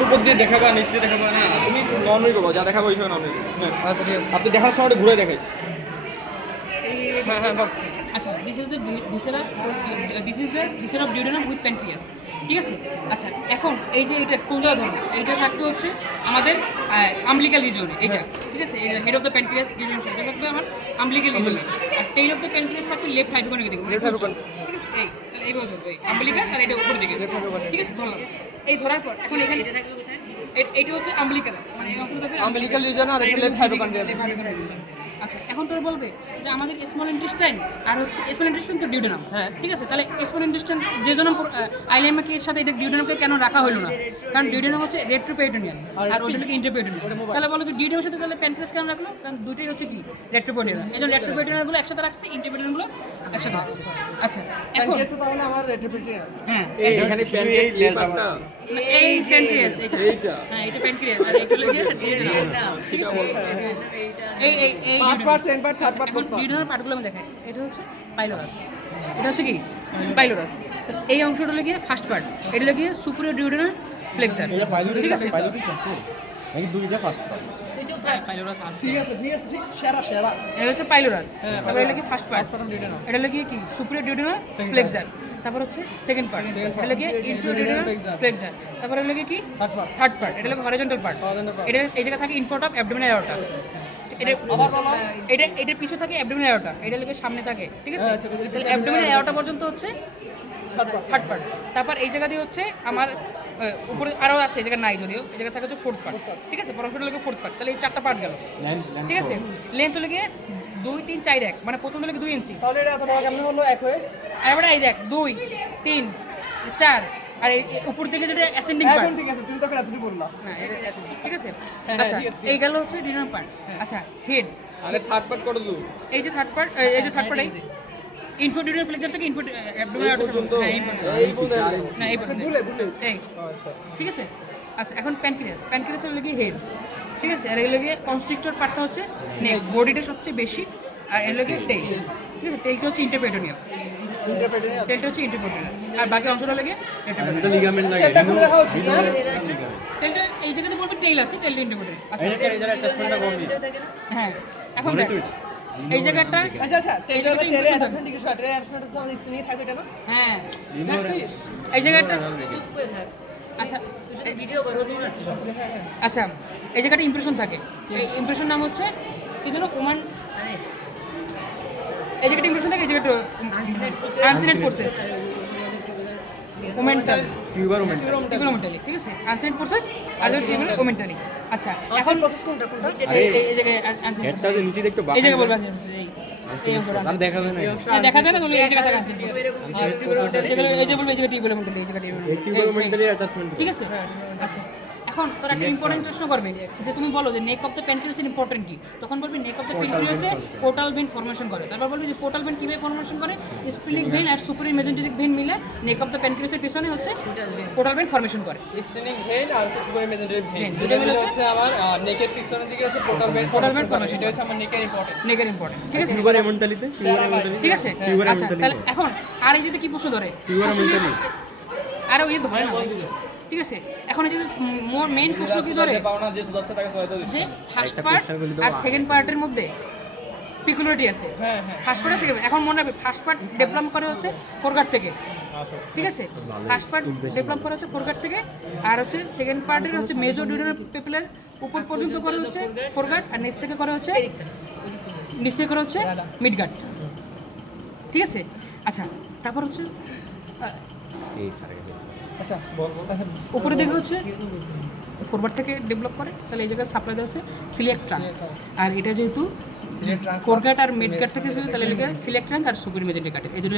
উপর দিয়ে দেখাবা নিচ দিয়ে দেখাবা না, তুমি নর্মালি করবো, যা দেখাবো ওই সময় নর্মালি। আচ্ছা ঠিক আছে। আপনি দেখার সময় ঘুরে দেখাইছি। হ্যাঁ হ্যাঁ বল। আচ্ছা this is the viscera of duodenum with pancreas, ঠিক আছে। আচ্ছা এখন এই যে এটা কোন জায়গা ধরবো, এইটা থাকবে হচ্ছে আমাদের আম্বলিকাল রিজনে, এইটা ঠিক আছে। Head of the pancreas duodenum এটা থাকবে আমার আম্বলিকাল রিজনে, আর টেইল অফ দ্য প্যানক্রিয়াস থাকবে লেফট হাইপোকনিক দিকে, ঠিক আছে। এই তাহলে এইভাবে ধরবো, এই আম্বলিকাস আর এটা উপর দিকে, ঠিক আছে। ধরলাম, এই ধরার পর এখন এখানে থাকবে কোথায়, এইটা হচ্ছে আম্বলিকাল, মানে এই অংশটা থাকবে আম্বলিকাল রিজন আর এটা লেফট হাইপোকন্ড্রিয়াল। আচ্ছা এখন তোর বলবে যে আমাদের স্মল ইন্টেস্টাইন আর হচ্ছে স্মল ইন্টেস্টাইন তো ডিউডেনাম, হ্যাঁ ঠিক আছে। তাহলে স্মল ইন্টেস্টাইন যে জন্য আইলেমাকে এর সাথে এটা ডিউডেনামকে কেন রাখা হলো না, কারণ ডিউডেনাম হচ্ছে রেট্রোপেরিটোনিয়াল আর ওটা হচ্ছে ইন্টারপেরিটোনিয়াল। তাহলে বলো যে ডিউডেনামের সাথে তাহলে প্যানক্রিয়াস কেন রাখলো, কারণ দুটোই হচ্ছে কি রেট্রোপেরিটোনিয়াল, এই জন্য রেট্রোপেরিটোনিয়াল গুলো একসাথে রাখছে, ইন্টারপেরিটোনিয়াল গুলো একসাথে রাখছে। আচ্ছা এখন প্যানক্রিয়াস তাহলে আমার রেট্রোপেরিটোনিয়াল। হ্যাঁ এখানে প্যানক্রিয়াস এই পার্টটা, এই প্যানক্রিয়াস এটা, এইটা হ্যাঁ এটা প্যানক্রিয়াস আর এটা হলো ডিউডেনাম, ঠিক আছে। এই first part, second part, third part, এখন ডিউডেনাল পার্টগুলো আমি দেখাই। এটা হচ্ছে পাইলোরাস, এটা হচ্ছে কি পাইলোরাস। এই অংশটা হলো গিয়ে ফার্স্ট পার্ট, এটা হলো গিয়ে সুপিরিয়র ডিউডেনাল ফ্লেক্সার, ঠিক আছে। এই দুইটা ফার্স্ট পার্ট। পাইলোরাস আছে, ঠিক আছে ঠিক আছে, ঠিক সেরা সেরা। এটা হচ্ছে পাইলোরাস, তারপর এটা কি ফার্স্ট পার্ট, ফার্স্ট ডিউডেনাম। এটা হলো গিয়ে কি সুপিরিয়র ডিউডেনাল ফ্লেক্সার, তারপর হচ্ছে সেকেন্ড পার্ট, এটা হলো গিয়ে ইনফিরিয়র ডিউডেনাল ফ্লেক্সার, তারপর হলো গিয়ে কি থার্ড পার্ট। থার্ড পার্ট, এটা হলো হরিজন্টাল পার্ট, Horizontal part। এটা এই জায়গা থাকে ইনফ্রন্ট অফ অ্যাবডোমিনাল অ্যাওর্টা, এটা এটা এটার পিছনে থাকে অ্যাবডোমিনাল অ্যাওর্টা, এটা লোকের সামনে থাকে, ঠিক আছে। আচ্ছা, বুঝেছি। তাহলে অ্যাবডোমিনাল অ্যাওর্টা পর্যন্ত হচ্ছে থার্ড পার্ট। Third part. তারপর এই জায়গা দিয়ে হচ্ছে আমার উপরে আরও আছে, এই জায়গা নাই যদিও, এই জায়গা থাকে হচ্ছে ফোর্থ পার্ট, ঠিক আছে। পরমটা লোকের ফোর্থ পার্ট, তাহলে এই চারটা পার্ট গেল, ঠিক আছে। লেন্থ হলে গিয়ে 2, 3, 4 এক, মানে প্রথম হলে 2 ইঞ্চি, তাহলে এটা এত বড় কেমন হলো এক হয়ে? আর এবারে এই দেখ 2, 3, 4, আর এই উপর দিকে যেটা অ্যাসেন্ডিং পার্ট, এখন ঠিক আছে, তুমি তো এতটুকু বললা। হ্যাঁ এটা ascending, ঠিক আছে। হ্যাঁ, আচ্ছা ঠিক আছে, এই গেল হচ্ছে ডিনার পার্ট। আচ্ছা হেড, আরে থার্ড পার্ট কত দূর? এই যে থার্ড পার্ট, এই যে থার্ড পার্ট, এই ইনফোডিউরাল ফ্লেক্সার থেকে অ্যাবডোমিনাল অ্যাওর্টা পর্যন্ত, হ্যাঁ এই পর্যন্ত, এই পর্যন্ত। হ্যাঁ এই পর্যন্ত, বুলে বুলে। এই আচ্ছা ঠিক আছে। আচ্ছা এখন প্যানক্রিয়াস, প্যানক্রিয়াস হলো গিয়ে হেড, ঠিক আছে। আর এগুলো গিয়ে কনস্ট্রিক্টর পার্টটা হচ্ছে নেক, বডিটা সবচেয়ে বেশি, আর এগুলো গিয়ে টেইল, ঠিক আছে। টেইলটা হচ্ছে ইন্টারপেরিটোনিয়াল, ইন্টারপ্রেটেরিয়াল। টেইলটা হচ্ছে ইন্টারপেরিটোনিয়াল, আর বাকি অংশটা লাগে এটা লিগামেন্ট লাগে। এটা শুনে রাখা উচিত না? টেইলটা এই জায়গাতে বলবে টেইল আছে, টেইলটা ইন্টারপেরিটোনিয়াল। আচ্ছা এটা যারা অ্যাটাচমেন্টটা কমই। হ্যাঁ এখন দেখ এই জায়গাটা, আচ্ছা আচ্ছা, এই জায়গাটা টেলে impression অ্যাটাচমেন্ট দিকে শর্ট অ্যাটাচমেন্ট তো আমাদের স্ক্রিনে থাকে এটা না? হ্যাঁ দেখছিস? এই জায়গাটা, আচ্ছা আচ্ছা এই জায়গাটা ইমপ্রেশন থাকে, এই ইমপ্রেশন নাম হচ্ছে কি যেন ওমান, এই জায়গাটা ইমপ্রেশন থাকে, এই জায়গাটা uncinate process omental, tuber omental. Tuber omentale, ঠিক আছে। আনসিনেট প্রসেস আর টিউবার ওমেন্টালি। আচ্ছা এখন প্রসেস কোনটা কোনটা? এই জায়গায় আনসিনেট হেডটা যে নিচে দেখতে এই জায়গায় বলবেন এই অংশটা আর দেখা যায় না। দেখা যায় না, তাহলে এই জায়গা থাকে আনসিনেট প্রসেস, এই যে বলবে এই জায়গা টিউবারোমেন্টালি, এই জায়গা এই টিউবারোমেন্টালি, টিউবার ওমেন্টালি অ্যাটাচমেন্ট। ঠিক আছে। আচ্ছা এখন তোর একটা ইম্পর্টেন্ট প্রশ্ন করবে যে তুমি বলো যে neck of the pancreas important কি, তখন বলবি নেক অফ দ্য প্যানক্রিয়াসে পোর্টাল ভেন ফর্মেশন করে। তারপর বলবি যে পোর্টাল ভেন কিভাবে ফর্মেশন করে, স্প্লিনিক ভেন আর সুপিরিয়র মেজেন্টেরিক ভেন মিলে নেক অফ দ্য প্যানক্রিয়াসের পিছনে হচ্ছে পোর্টাল ভেন ফর্মেশন করে। স্টেনিং ভেন আর হচ্ছে সুপার ইমেজিনারি ভেন, ভেন, দুটো দুটো মিলে হচ্ছে আমার নেকের পিছনের দিকে হচ্ছে পোর্টাল ভেন ফর্মেশন, এটা হচ্ছে আমার নেকের ইম্পর্টেন্ট। নেকের ইম্পর্টেন্ট, ঠিক আছে, টিউবার ওমেন্টালিতে, টিউবার ওমেন্টালি। ঠিক আছে। টিউবার আচ্ছা ওমেন্টালি। তাহলে এখন আর এই যদি কি প্রশ্ন ধরে, টিউবার আসলে- ওমেন্টালি। আরে ওই ধরে না, ঠিক আছে। এখন এই যে মোর মেইন প্রশ্ন কি ধরে পাওনা যে সুদাচ্ছে তাকে সহায়তা দিচ্ছে। যে ফার্স্ট একটা পার্ট question গুলি তো আর সেকেন্ড পার্টের মধ্যে পিকুলারিটি আছে। হ্যাঁ হ্যাঁ ফার্স্ট পার্ট আর সেকেন্ড, এখন মনে রাখবে ফার্স্ট পার্ট ডেভেলপ করে হচ্ছে ফোরগার্ড থেকে, ঠিক আছে। ফার্স্ট পার্ট ডেভেলপ করা হচ্ছে ফোরগার্ড থেকে, আর হচ্ছে সেকেন্ড পার্টের হচ্ছে মেজর ডিউডেনাল পেপিলার উপর পর্যন্ত করে হচ্ছে ফোরগার্ড, আর নিচ থেকে করে হচ্ছে মিডগার্ড, ঠিক আছে। আচ্ছা তারপর হচ্ছে এই স্যার গেছে। আচ্ছা বল বল। আচ্ছা উপরে দিকে হচ্ছে ফরওয়ার্ড থেকে ডেভেলপ করে, তাহলে এই জায়গায় সাপ্লাই দেওয়া হচ্ছে সিলেক্ট ট্রাঙ্ক, আর এটা যেহেতু সিলেট ট্রাঙ্ক ফোরগার্ড আর মিডগার্ড থেকে শুরু, তাহলে লিখে সিলেক্ট ট্রাঙ্ক আর সুপিরিয়র মেজেন্টেরিক কাটে, এই দুটো